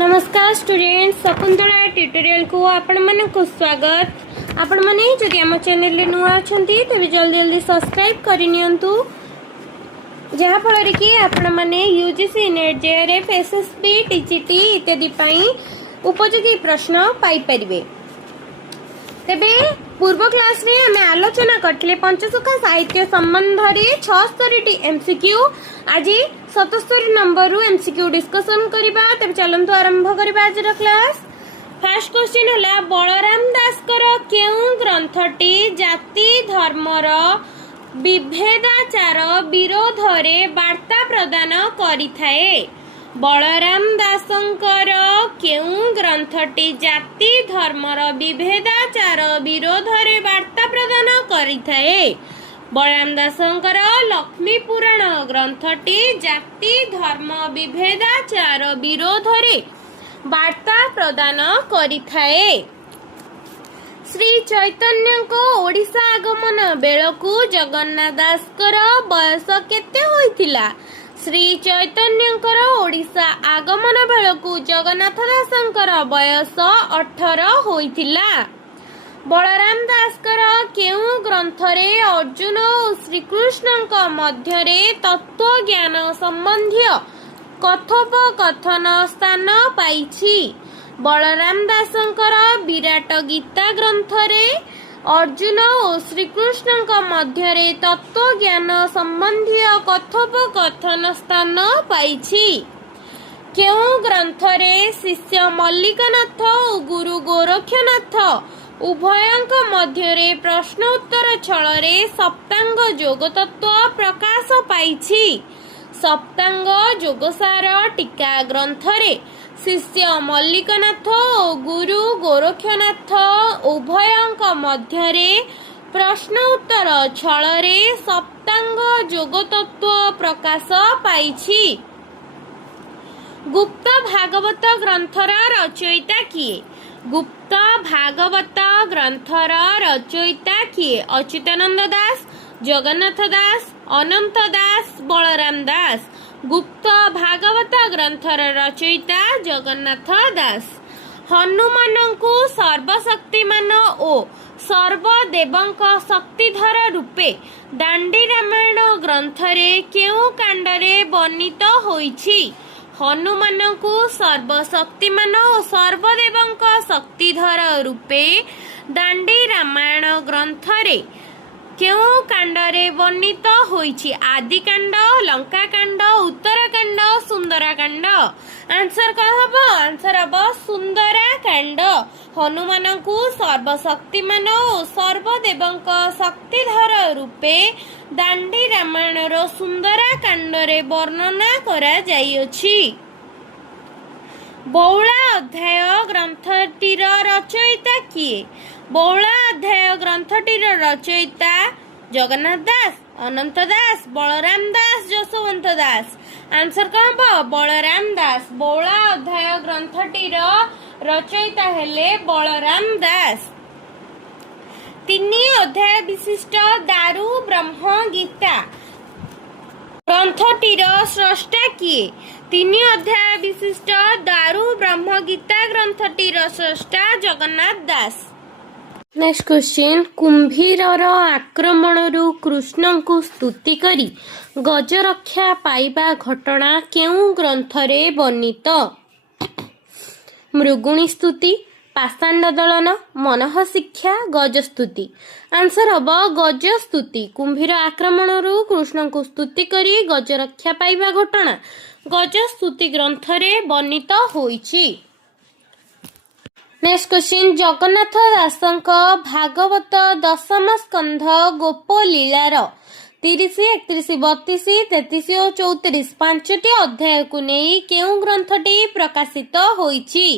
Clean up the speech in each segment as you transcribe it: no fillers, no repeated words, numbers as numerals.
नमस्कार student Shakuntala tutorial को आपण मन को स्वागत। आपण माने जदि हम चैनल ले नुआ अछंती तबे जल्दी जल्दी सब्सक्राइब करि नियंतु जहा फल कि आपण माने UGC net JRF SSB TGT इत्यादि पई उपयोगी प्रश्न पाई परिबे। तेबे पूर्व क्लास रे हमें आलोचना करथिले पंचसखा साहित्य संबंध रे 76 टी एमसीक्यू आज 77 नंबर रु एमसीक्यू डिस्कशन करिबा। तबे चलंतु आरंभ करिबा आज रो क्लास। फर्स्ट क्वेश्चन हला बलराम दास कर केउ ग्रंथटी जाति धर्मर विभेदाचार विरोध रे वार्ता प्रदान करिथाए। बलराम दासंकर केउ ग्रंथटी जाति धर्मर विभेदाचार विरोध रे वार्ता प्रदान करिथाए। बलराम दासंकर लक्ष्मी पुराण ग्रंथटी जाति धर्म विभेदाचार विरोध रे वार्ता प्रदान करिथाए। श्री चैतन्य को ओडिशा आगमन बेलकू जगन्नाथ दास कर बयस केते होइतिला? श्री चैतन्यकर ओडिशा आगमन बेलकू जगन्नाथ दासंकर बयस 18 होइतिला। बलराम दासकर केउ ग्रंथरे अर्जुन और श्रीकृष्णक मध्यरे तत्व ज्ञान संबंधी कथोपकथन स्थान पाइछि। बलराम दासंकर विराट गीता ग्रंथरे अर्जुन और श्रीकृष्णक मध्यरे तत्व ज्ञान संबंधी कथोपकथन स्थान पाइछि। केउ ग्रंथरे शिष्य मल्लिकानाथ और गुरु गोरक्षनाथ उभयंक मध्यरे प्रश्न उत्तर छଳରେ सप्तांग जोग तत्व प्रकाश पाइछि। सप्तांग जोगसार टीका ग्रंथरे शिष्य मल्लिकानाथ और गुरु गोरक्षनाथ उभयंक मध्यरे प्रश्न उत्तर छଳରେ सप्तांग जोग तत्व प्रकाश पाइछि। गुप्त भागवत ग्रंथर रचयिता किए? गुप्त भागवत ग्रंथर रचयिता किए? अच्युतानंद दास, जगन्नाथ दास, अनंत दास, बलराम दास। गुप्त भागवत ग्रंथर रचयिता जगन्नाथ दास। हनुमानंकु सर्वशक्तिमान ओ सर्वदेवंक शक्तिधर रूपे दांडी रामायण ग्रंथरे केउ कांडरे वर्णित होइछि? हनुमानंकु सर्वशक्तिमान और सर्वदेवंक शक्तिधर रूपे दांडी रामायण ग्रंथरे केउ कांडरे वर्णित होइछि? आदिकांड, लंका कांड, उत्तराकांड, सुंदराकांड। आंसर कौन हबो? आंसर हबो सुंदराकांड। हनुमानंकु सर्वशक्तिमान और सर्वदेवंक शक्तिधर रूपे दांडी रामायणर सुंदराकांडरे वर्णना करा जाइअछि। बौला अध्याय ग्रंथटीर रचयिता किए? बौला अध्याय ग्रंथटीर रचयिता जगन्नाथ दास, अनंत दास, बलराम दास, जसवंत दास। आंसर कौन हबो? बलराम दास। बौला अध्याय ग्रंथटीर रचयिता हेले बलराम दास। 3 अध्याय विशिष्ट दारु ब्रह्म गीता ग्रंथटीर स्रष्टा किए? 3 अध्याय विशिष्ट दारु ब्रह्म गीता ग्रंथटीर स्रष्टा जगन्नाथ दास। Next question. कुंभीरर आक्रमणरु कृष्णंकु स्तुति करी गजरक्षा पाइबा घटना केउ ग्रंथरे वर्णित? मृगुणी स्तुति, पाषांड दलन, मनः शिक्षा, गजस्तुति। Answer hub गजस्तुति। कुंभीर आक्रमणरु कृष्णंकु स्तुति करी गजरक्षा पाइबा घटना गजस्तुति ग्रंथरे वर्णित होइछि। Next question. जगन्नाथ दासंक भागवत दशम स्कंध गोप लीलार 30, 31, 32, 33 और 34 पांचटी अध्याय को नहीं केउ ग्रंथटी प्रकाशित होइछि?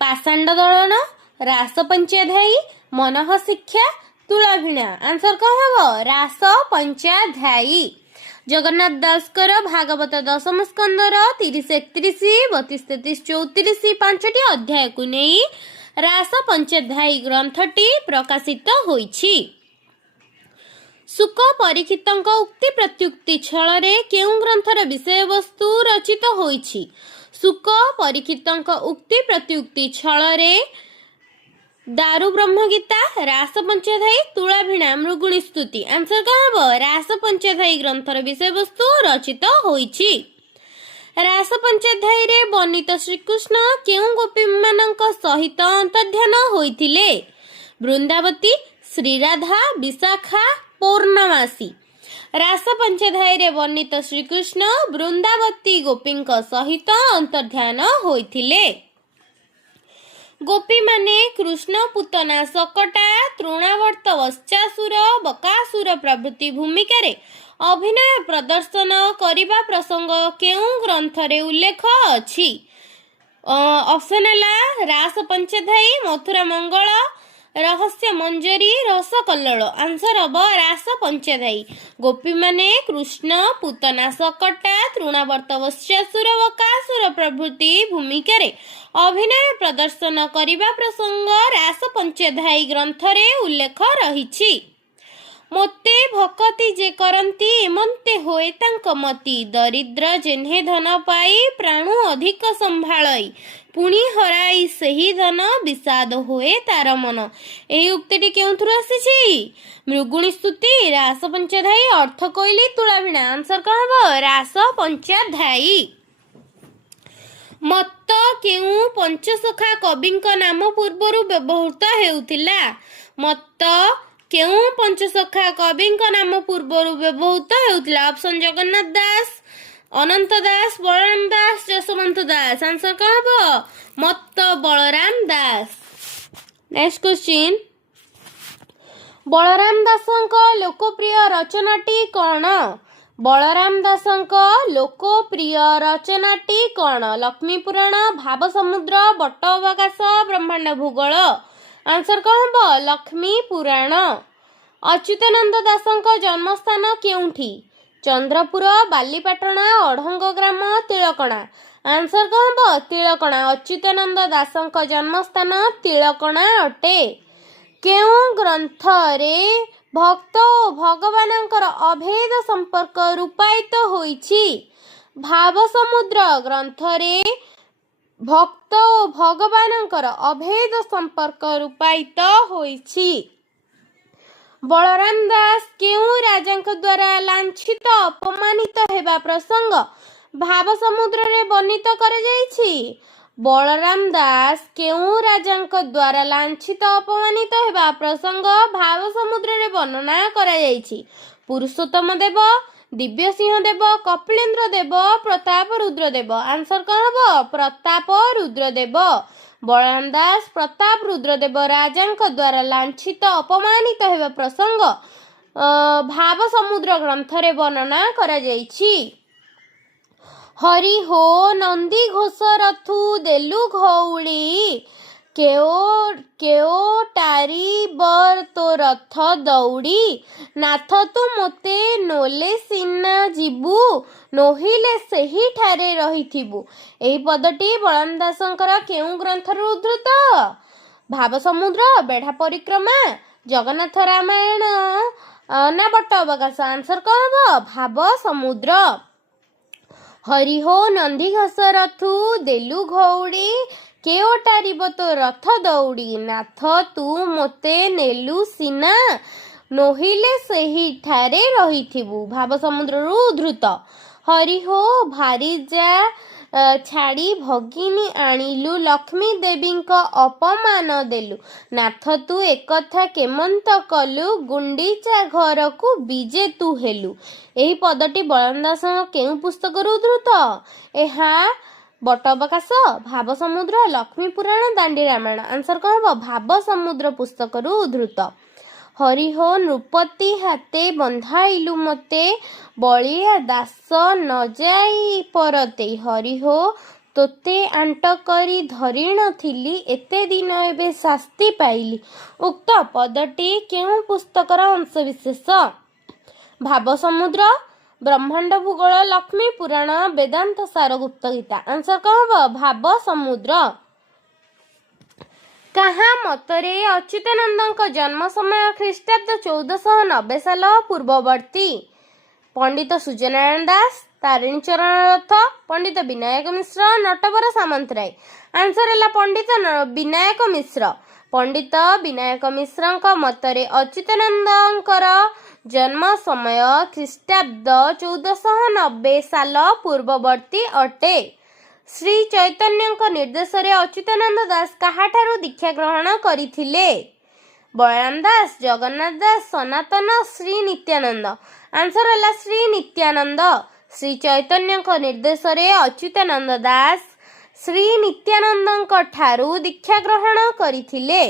पाषांड दलन, रास पंचाध्यायी, मनः शिक्षा, तुलाभिणा। आंसर कौन हबो? रास पंचाध्यायी। जगन्नाथ दासकर भागवत दशम स्कंदर 30, 31, 32, 33, 34 पांचटी अध्याय को नहीं रास पंचाध्यायी ग्रंथटी प्रकाशित होइछि। सुक परीक्षितଙ୍କ उक्ति प्रत्युक्ति छଳରେ केउ ग्रंथर विषय वस्तु रचित होइछि? सुक परीक्षितଙ୍କ उक्ति प्रत्युक्ति छଳରେ दारु ब्रह्मगीता रास पंचधाई तुलाभिणा मृगुणी स्तुति। आंसर कौन हम? रास पंचधाई ग्रंथर विषय वस्तु रचित होईछि। रास पंचधाई रे वर्णित श्रीकृष्ण केउं गोपी मानक सहित अंतर्ध्यान होइथिले? वृंदावती, श्रीराधा, विशाखा, पौर्णमासी। रास पंचधाई रे वर्णित श्रीकृष्ण वृंदावती गोपींक सहित अंतर्ध्यान होइथिले। गोपी माने कृष्ण पुतना सकटा तृणावर्त वश्चासुर बकासुर प्रभृति भूमिका रे अभिनय प्रदर्शन करिबा प्रसंग केउं ग्रंथरे उल्लेख अछि? ऑप्शन है रास पंचधाई, मथुरा मंगल, रहस्य मंजरी, रस कल्लोळ। आंसर हम रास पंचधाई। गोपी माने कृष्ण पुतना सकटा तृणावर्त वश्चासुर बकासुर प्रभृति भूमिका रे अभिनय प्रदर्शन करिबा प्रसंग रास पंचधाई ग्रंथरे उल्लेख रहिछि। मोते भक्ति जे करंती एमंते होए तांक मति, दरिद्र जेन्हे धन पाई प्राणु अधिक संभाळई, पुणी हराई सही धन विषाद होए तार मन। एही उक्तिटी केउथुर आसीछि? मृगुणी स्तुति, रास पंचधाई, अर्थ कोइली, तुलाभिणा। आंसर कौन हबो? रास पंचधाई। मत केउं पंचसखा कविंक नाम पूर्वरु व्यवहृत हेउथिला? मत केउं पंचसखा कविंक नाम पूर्वरु व्यवहृत हेउथिला? ऑप्शन जगन्नाथ दास, अनंत दास, बलराम दास, जसवंत दास। आंसर कौन हबो? मत बलराम दास। नेक्स्ट क्वेश्चन, बलराम दासଙ୍କ लोकप्रिय रचनाटी कौन? बलराम दासଙ୍କ लोकप्रिय रचनाटी कौन? लक्ष्मी पुराण, भाव समुद्र, बट अवकाश, ब्रह्मांड भूगोल। आंसर कौन हबो? लक्ष्मी पुराण। अच्युतानंद दासଙ୍କ जन्मस्थान केउंठी? चंद्रपुर, बालीपाटणा, अढ़ंग ग्राम, तिलकणा। आंसर कौन हबो? तिलकणा। अच्युतानंद दासଙ୍କ जन्मस्थान तिलकणा अटे। केउं ग्रंथरे भक्त ओ भगवानଙ୍କର अभेद संपर्क रूपायित होईछि? भाव समुद्र ग्रंथरे भक्त ओ भगवानଙ୍କର अभेद संपर्क रूपायित होईछि। बलराम दास केउं राजांक द्वारा लांछित अपमानित हेबा प्रसंग भाव समुद्र रे वर्णित कर जाइछि? बलराम दास केउं राजांक द्वारा लांछित अपमानित हेबा प्रसंग भाव समुद्र रे वर्णना करा जाइछि? पुरुषोत्तम देव, दिव्य सिंह देव, कपिलेन्द्र देव, प्रताप रुद्र देव। आंसर कौन हबो? प्रताप रुद्र देव। बलराम दास प्रताप रुद्र देव राजांक द्वारा लांछित अपमानित हेबा प्रसंग भाव समुद्र ग्रंथरे वर्णना करा जाइछि। हरि हो नंदी घोष रथु देलु घौड़ी, केओ टारी बर तो रथ दौड़ी, नाथ तू मोते नोले सिना जीवु, नोहिले सेही ठारे रहिथिबु। एही पदटी बलराम दासଙ୍କର केउं ग्रंथରୁ उद्धृत? भाव समुद्र, बेढ़ा परिक्रमा, जगन्नाथ रामायण ना बट अवकाश। आंसर कौन हबो? भाव समुद्र। हरि हो नंदी घोष रथु देलु घौड़ी, केओ टारिब तो रथ दौड़ी, नाथ तू मोते नेलु सिना, नोहिले सेही ठारे रहिथिबु। भाव समुद्रରୁ उद्धृत। हरि हो भारी जा छाड़ी भगिनी आनिलु, लक्ष्मी देवीଙ୍କ अपमान देलु, नाथ तू एकथा केमंत कलु, गुंडीचा घरକୁ बीजे तू हेलु। एही पदटी बलराम दासଙ୍କ केउं पुस्तकରୁ उद्धृत? ଏହା बट अवकाश, भाव समुद्र, लक्ष्मी पुराण, दांडी रामायण। आंसर कौन हबो? भाव समुद्र पुस्तकରୁ उद्धृत। हरि हो नृपति हाते बंधाइलु मते, बलिया दास न जाई परते, हरि हो तोते आंट करी धरी नथिली, एते दिन एबे शास्ति पाइली। उक्त पदटी केउं पुस्तकर अंशविशेष? भाव समुद्र, ब्रह्मांड भूगोल, लक्ष्मी पुराण, वेदांत सार, गुप्त गीता। आंसर कौन हबो? भाव समुद्र। कहा मतरे अच्युतानंदଙ୍କ जन्म समय ख्रीष्टाब्द 1490 साल पूर्ववर्ती? पंडित सूर्यनारायण दास, तारिणी चरण रथ, पंडित विनायक मिश्र, नटवर सामंतराय। आंसर है पंडित विनायक मिश्र। पंडित विनायक मिश्र मतरे अच्युतानंदंकर जन्म समय ख्रीष्टाब्द 1490 साल पूर्ववर्ती अटे। श्री चैतन्य निर्देश रे अच्युतानंद दास काहाठारू दीक्षा ग्रहण करिथिले? बलराम दास, जगन्नाथ दास, सनातन, श्री नित्यानंद। आंसर है श्री नित्यानंद। श्री चैतन्य निर्देश रे अच्युतानंद दास श्री नित्यानंद ठारू दीक्षा ग्रहण करिथिले।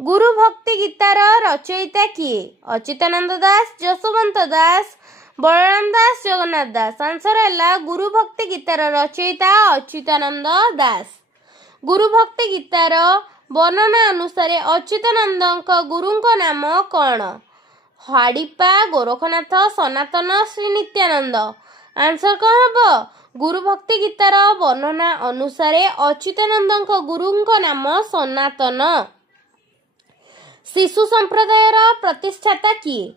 गुरु भक्ति गीतार रचयिता किए? अच्युतानंद दास, जसवंत दास, बलराम दास, जगन्नाथ दास। आंसर है गुरु भक्ति गीतार रचयिता अच्युतानंद दास। गुरु भक्ति गीतार वर्णना अनुसार अच्युतानंद गुरुଙ୍କ नाम कौन? हाड़ीपा, गोरखनाथ, सनातन, श्री नित्यानंद। आंसर कौन हम? गुरु भक्ति गीतार वर्णना अनुसार अच्युतानंद गुरुଙ୍କ नाम सनातन। शिशु संप्रदायर प्रतिष्ठाता किए?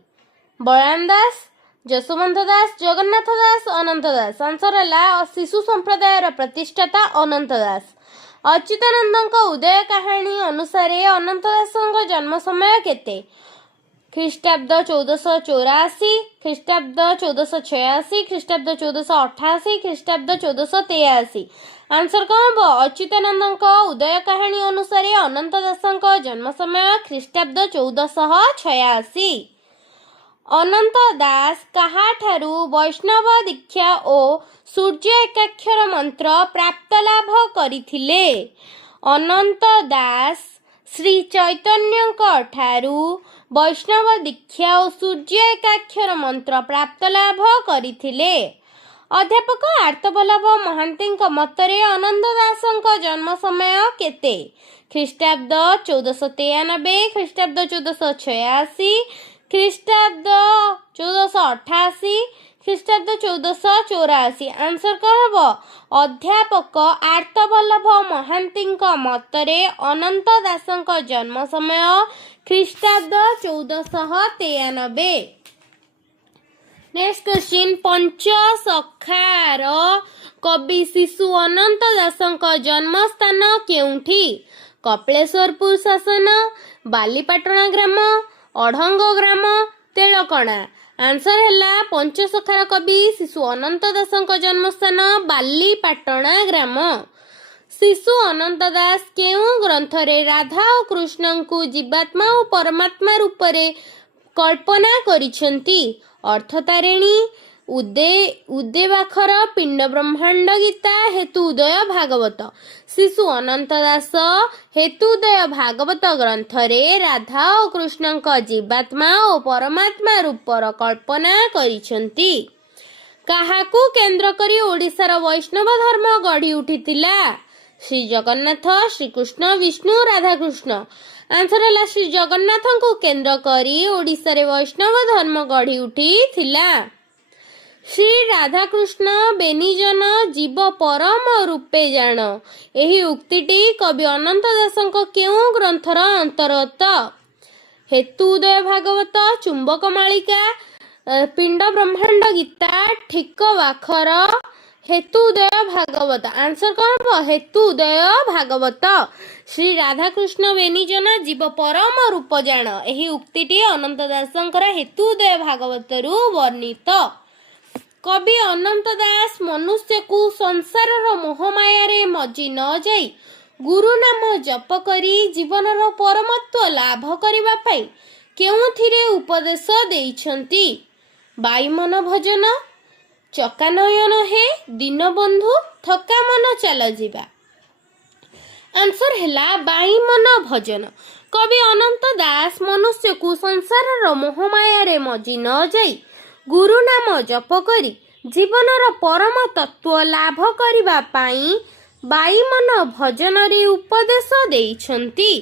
बलराम दास, जसवंत दास, जगन्नाथ दास, अनंत दास। आंसर है शिशु संप्रदायर प्रतिष्ठाता अनंत दास। अच्युतानंद उदय कहानी अनुसार अनंत दास जन्म समय केते? ख्रीष्टाब्द 1484, ख्रीष्टाब्द 1486, ख्रीष्टाब्द 1488, ख्रीष्टाब्द 1483। आंसर कौन हम? अच्युतानंद उदय कहानी अनुसार अनंत दास जन्म समय ख्रीष्टाब्द 1486। अनंत दास काहाठारू वैष्णव दीक्षा और सूर्य एकाक्षर मंत्र प्राप्त लाभ करिथिले? अनंत दास श्री चैतन्य ठारू वैष्णव दीक्षा और सूर्य एकाक्षर मंत्र प्राप्त लाभ करिथिले। अध्यापक आर्तवल्लभ महांती मतरे अनंत दास जन्म समय केते? ख्रीष्टाब्द 1493, ख्रीष्टाब्द 1486, ख्रीष्टाब्द 1488, ख्रीष्टाब्द 1484। आंसर कौन हम? अध्यापक आर्तवल्लभ महांती मतरे अनंत दास जन्म समय ख्रीष्टाब्द 1493। नेक्स्ट क्वेश्चन, पंच सखार कवि शिशु अनंत दास जन्म स्थान केउठी? कपिलेश्वरपुर शासन, बालीपाटଣା ग्राम, अढ़ंग ग्राम, तेलकणा। आंसर है पंचसखार कवि शिशु अनंत दास जन्म स्थान बालीपाटଣା ग्राम। शिशु अनंत दास केउं ग्रंथ रे राधा और कृष्ण को जीवात्मा और परमात्मा रूप रे कल्पना करिसेंती? अर्थतारिणी, उद्देवाखर, पिंड ब्रह्मांड गीता, हेतु उदय भागवत। शिशु अनंत दास हेतु उदय भागवत ग्रंथ रे राधा और कृष्ण जीवात्मा और परमात्मा रूपर कल्पना करिसेंती। काहाकू केंद्र करी ओडिशार वैष्णव धर्म गढ़ी उठितिला? श्री जगन्नाथ, श्री कृष्ण, विष्णु, राधाकृष्ण। आंसर है श्री जगन्नाथ को केंद्र करी ओडिशा रे वैष्णव धर्म गढ़ी उठितिला। श्री राधाकृष्ण बेनिजन जीव परम रूपे जान, एही उक्तिटी कवि अनंत दास केउं ग्रंथर अंतर्गत? हेतु उदय भागवत, चुंबक मालिका, पिंड ब्रह्मांड गीता, ठीक वाखर, हेतु उदय भागवत। आंसर कौन? हेतु उदय भागवत। श्री राधाकृष्ण बेनिजन जीव परम रूप जान, एही उक्तिटी अनंत दासंकर हेतु उदय भागवत वर्णित। कवि अनंत दास मनुष्य को संसार मोहमाया रे मजी न जाई गुरु नाम जप करी जीवनर परमत्व लाभ करिबा पाई केउथिरे उपदेश देइछंती? बाईमन भजन, चकानयन हे दीनबंधु, थका मन चल जिबा। आंसर है बाईमन भजन। कवि अनंत दास मनुष्य को संसार मोहमाया रे मजी न जाई गुरु नाम जप करी जीवनर परम तत्व लाभ करिबा पाई बाईमन भजन रे उपदेश देइछंती।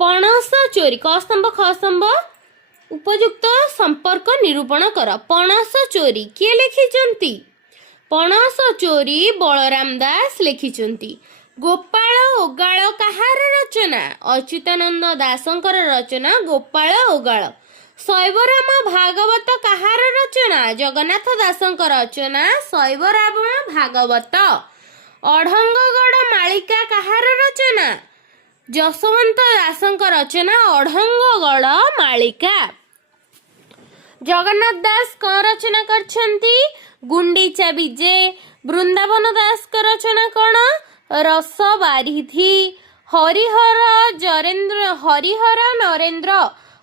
पणस चोरी क स्तंभ ख स्तंभ उपयुक्त संपर्क निरूपण कर। पणस चोरी किए लिखिचंती? पणस चोरी बलराम दास लिखिचंती। गोपाल ओगाळ कहार रचना? अच्युतानंद दासंकर रचना गोपाल ओगाळ। ଶୈବରାମ ଭାଗବତ କାହାର ରଚନା? ଜଗନ୍ନାଥ ଦାସଙ୍କ ରଚନା ଶୈବରାମ ଭାଗବତ। ଅଢଙ୍ଗଗଡ଼ ମାଳିକା କାହାର ରଚନା? ଯଶୋବନ୍ତ ଦାସଙ୍କ ରଚନା ଅଢଙ୍ଗଗଡ଼ ମାଳିକା। ଜଗନ୍ନାଥ ଦାସ କଣ ରଚନା କରିଛନ୍ତି? ଗୁଣ୍ଡିଚା ବିଜେ। ବୃନ୍ଦାବନ ଦାସଙ୍କ ରଚନା କଣ? ରସ ବାରିଧି।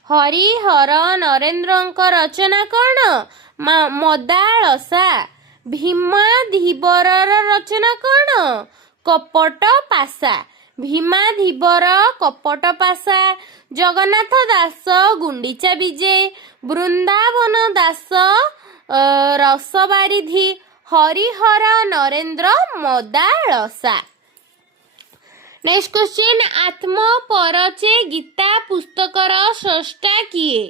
ହରିହର ନରେନ୍ଦ୍ରଙ୍କ ରଚନା କଣ? ମଦାଳସା। ଭୀମାଧିବରର ରଚନା କଣ? କପଟ ପାସା। ଭୀମାଧିବର କପଟ ପାସା। ଜଗନ୍ନାଥ ଦାସ ଗୁଣ୍ଡିଚା ବିଜେ। ବୃନ୍ଦାବନ ଦାସ ରସ ବାରିଧି। ହରିହର ନରେନ୍ଦ୍ର ମଦାଳସା। ନେକ୍ସଟ କ୍ୱେଶ୍ଚିନ୍, ଆତ୍ମ ପରଚେ ଗୀତା ପୁସ୍ତକର ସ୍ରଷ୍ଟା କିଏ?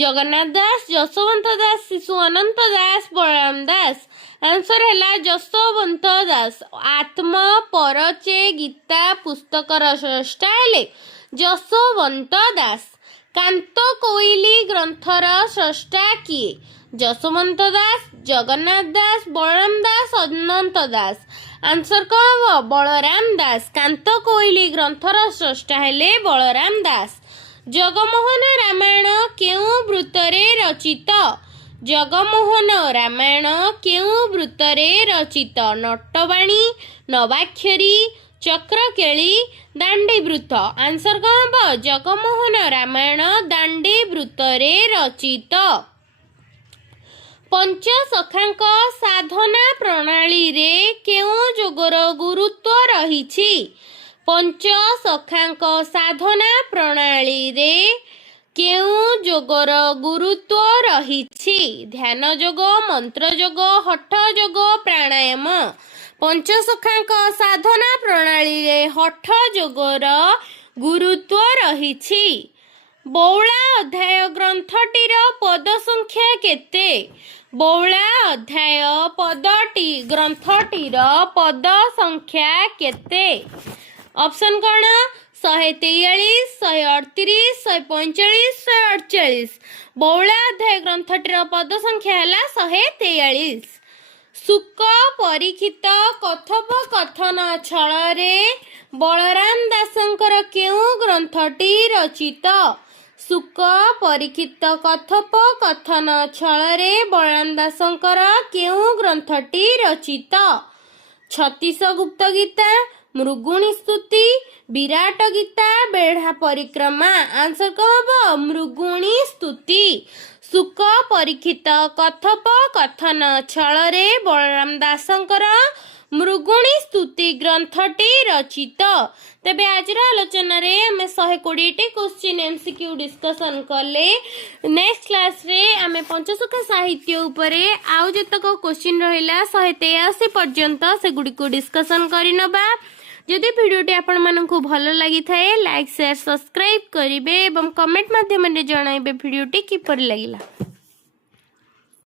ଜଗନ୍ନାଥ ଦାସ, ଯଶୋବନ୍ତ ଦାସ, ଶିଶୁ ଅନନ୍ତ ଦାସ, ବଳରାମ ଦାସ। ଆନ୍ସର ହେଲା ଯଶୋବନ୍ତ ଦାସ। ଆତ୍ମ ପରଚେ ଗୀତା ପୁସ୍ତକର ସ୍ରଷ୍ଟା ହେଲେ ଯଶୋବନ୍ତ ଦାସ। କାନ୍ତ କୋଇଲି ଗ୍ରନ୍ଥର ସ୍ରଷ୍ଟା କିଏ? ଯଶୋବନ୍ତ ଦାସ, ଜଗନ୍ନାଥ ଦାସ, ବଳରାମ ଦାସ, ଅନନ୍ତ ଦାସ। ଆନ୍ସର କଣ ହବ? ବଳରାମ ଦାସ। କାନ୍ତ କୋଇଲି ଗ୍ରନ୍ଥର ସ୍ରଷ୍ଟା ହେଲେ ବଳରାମ ଦାସ। ଜଗମୋହନ ରାମାୟଣ କେଉଁ ବୃତ୍ତରେ ରଚିତ? ଜଗମୋହନ ରାମାୟଣ କେଉଁ ବୃତ୍ତରେ ରଚିତ? ନଟବାଣୀ, ନବାକ୍ଷରୀ, ଚକ୍ରକେଳି, ଦାଣ୍ଡିବୃତ୍ତ। ଆନ୍ସର କଣ ହବ? ଜଗମୋହନ ରାମାୟଣ ଦାଣ୍ଡିବୃତ୍ତରେ ରଚିତ। ପଞ୍ଚସଖାଙ୍କ ସାଧନା ପ୍ରଣାଳୀରେ କେଉଁ ଯୋଗର ଗୁରୁତ୍ୱ ରହିଛି? ପଞ୍ଚସଖାଙ୍କ ସାଧନା ପ୍ରଣାଳୀରେ କେଉଁ ଯୋଗର ଗୁରୁତ୍ୱ ରହିଛି? ଧ୍ୟାନ ଯୋଗ, ମନ୍ତ୍ର ଯୋଗ, ହଠ ଯୋଗ, ପ୍ରାଣାୟାମ। ପଞ୍ଚସଖାଙ୍କ ସାଧନା ପ୍ରଣାଳୀରେ ହଠ ଯୋଗର ଗୁରୁତ୍ୱ ରହିଛି। ବଉଳା ଅଧ୍ୟାୟ ଗ୍ରନ୍ଥଟିର ପଦ ସଂଖ୍ୟା କେତେ? ବଉଳା ଅଧ୍ୟାୟ ଗ୍ରନ୍ଥଟିର ପଦ ସଂଖ୍ୟା କେତେ? ଅପସନ କଣ? 143, 138, 145, 148। ବଉଳା ଅଧ୍ୟାୟ ଗ୍ରନ୍ଥଟିର ପଦ ସଂଖ୍ୟା ହେଲା 143। ଶୁକ ପରୀକ୍ଷିତ କଥୋପକଥନ ଛଳରେ ବଳରାମ ଦାସଙ୍କର କେଉଁ ଗ୍ରନ୍ଥଟି ରଚିତ? ଶୁକ ପରୀକ୍ଷିତ କଥୋପକଥନ ଛଳରେ ବଳରାମ ଦାସଙ୍କର କେଉଁ ଗ୍ରନ୍ଥଟି ରଚିତ? 36 ଗୁପ୍ତ ଗୀତା, ମୃଗୁଣୀ ସ୍ତୁତି, ବିରାଟ ଗୀତା, ବେଢା ପରିକ୍ରମା। ଆନ୍ସର କଣ ହବ? ମୃଗୁଣୀ ସ୍ତୁତି। ଶୁକ ପରୀକ୍ଷିତ କଥୋପକଥନ ଛଳରେ ବଳରାମ ଦାସଙ୍କର ମୃଗୁଣୀ ସ୍ତୁତି ଗ୍ରନ୍ଥଟି ରଚିତ। ତେବେ ଆଜିର ଆଲୋଚନାରେ ଆମେ 120ଟି କ୍ୱେଶ୍ଚିନ୍ MCQ ଡିସ୍କସନ୍ କଲେ। ନେକ୍ସଟ କ୍ଲାସରେ ଆମେ ପଞ୍ଚସଖା ସାହିତ୍ୟ ଉପରେ ଆଉ ଯେତେକ କ୍ୱେଶ୍ଚିନ୍ ରହିଲା 183 ପର୍ଯ୍ୟନ୍ତ ସେଗୁଡ଼ିକୁ ଡିସ୍କସନ୍ କରିନେବା। ଯଦି ଭିଡ଼ିଓଟି ଆପଣମାନଙ୍କୁ ଭଲ ଲାଗିଥାଏ ଲାଇକ୍, ସେୟାର, ସବସ୍କ୍ରାଇବ୍ କରିବେ ଏବଂ କମେଣ୍ଟ ମାଧ୍ୟମରେ ଜଣାଇବେ ଭିଡ଼ିଓଟି କିପରି ଲାଗିଲା।